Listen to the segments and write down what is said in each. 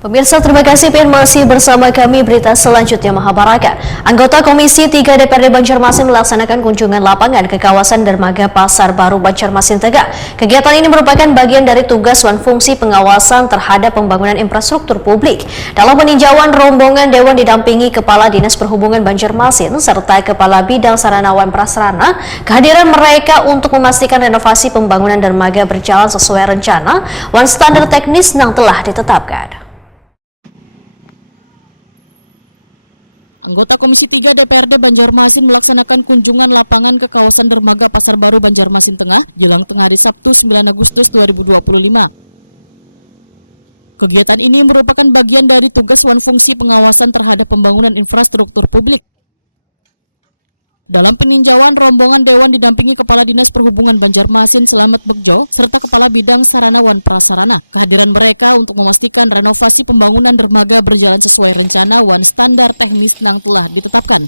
Pemirsa, terima kasih masih bersama kami. Berita selanjutnya Mahabharata. Anggota Komisi 3 DPRD Banjarmasin melaksanakan kunjungan lapangan ke kawasan dermaga Pasar Baru Banjarmasin Tengah. Kegiatan ini merupakan bagian dari tugas dan fungsi pengawasan terhadap pembangunan infrastruktur publik. Dalam peninjauan, rombongan Dewan didampingi Kepala Dinas Perhubungan Banjarmasin serta Kepala Bidang Sarana wan Prasarana. Kehadiran mereka untuk memastikan renovasi pembangunan dermaga berjalan sesuai rencana dan standar teknis yang telah ditetapkan. Anggota Komisi 3 DPRD Banjarmasin melaksanakan kunjungan lapangan ke kawasan dermaga Pasar Baru Banjarmasin Tengah jelang tengah hari Sabtu 9 Agustus 2025. Kegiatan ini merupakan bagian dari tugas dan fungsi pengawasan terhadap pembangunan infrastruktur publik. Dalam peninjauan, rombongan Dewan didampingi Kepala Dinas Perhubungan Banjarmasin Slamet Begjo serta Kepala Bidang Sarana wan Prasarana. Kehadiran mereka untuk memastikan renovasi pembangunan dermaga berjalan sesuai rencana wan standar teknis yang telah ditetapkan.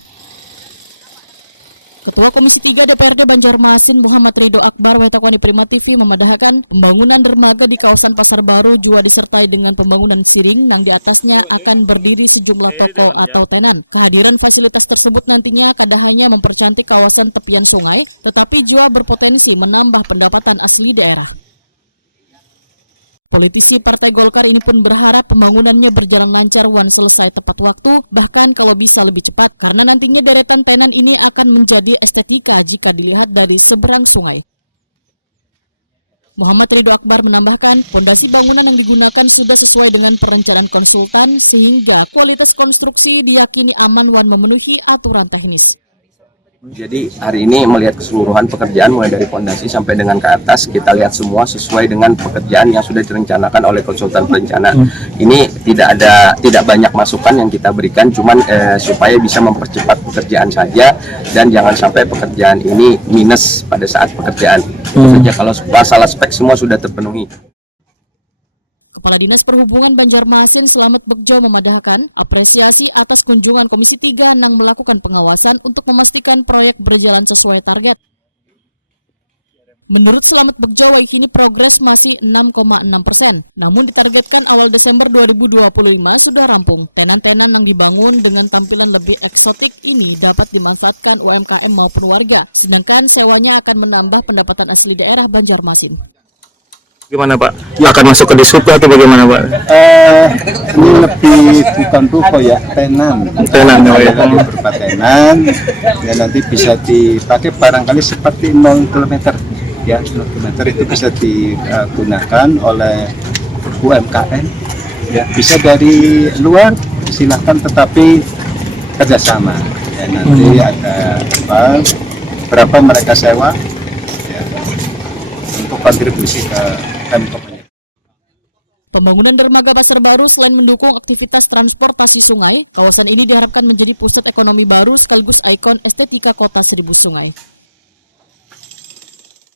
Ketua Komisi 3 DPRD Banjarmasin Muhammad Ridho Akbar Wetakwani Prima TV memadahkan pembangunan dermaga di kawasan Pasar Baru juga disertai dengan pembangunan siring yang di atasnya akan berdiri sejumlah toko atau tenan. Kehadiran fasilitas tersebut nantinya kada hanya mempercantik kawasan tepian sungai, tetapi juga berpotensi menambah pendapatan asli daerah. Politisi Partai Golkar ini pun berharap pembangunannya berjalan lancar dan selesai tepat waktu, bahkan kalau bisa lebih cepat, karena nantinya deretan tenan ini akan menjadi estetika jika dilihat dari seberang sungai. Muhammad Ridho Akbar menambahkan, pondasi bangunan yang digunakan sudah sesuai dengan perencanaan konsultan, sehingga kualitas konstruksi diyakini aman dan memenuhi aturan teknis. Jadi hari ini melihat keseluruhan pekerjaan mulai dari fondasi sampai dengan ke atas, kita lihat semua sesuai dengan pekerjaan yang sudah direncanakan oleh konsultan perencana. Ini tidak banyak masukan yang kita berikan, cuman supaya bisa mempercepat pekerjaan saja dan jangan sampai pekerjaan ini minus pada saat pekerjaan. Itu saja, kalau masalah spek semua sudah terpenuhi. Kepala Dinas Perhubungan Banjarmasin Slamet Begjo memadahkan apresiasi atas kunjungan Komisi 3 yang melakukan pengawasan untuk memastikan proyek berjalan sesuai target. Menurut Slamet Begjo, kini progres masih 6,6%. Namun ditargetkan awal Desember 2025 sudah rampung. Tenan-tenan yang dibangun dengan tampilan lebih eksotik ini dapat dimanfaatkan UMKM maupun warga, sedangkan sewanya akan menambah pendapatan asli daerah Banjarmasin. Gimana Pak? Akan masuk ke dishub atau bagaimana Pak? Ini lebih bukan ruko ya, tenan. Tenan ya. Berupa tenan, ya nanti bisa dipakai barangkali seperti 0 km. Ya, 0 km itu bisa digunakan oleh UMKM. Ya, bisa dari luar, silakan, tetapi kerjasama. Ya, nanti ada berapa mereka sewa ya, untuk kontribusi ke Pembangunan dermaga Pasar Baru selain mendukung aktivitas transportasi sungai, kawasan ini diharapkan menjadi pusat ekonomi baru sekaligus ikon estetika kota Seribu Sungai.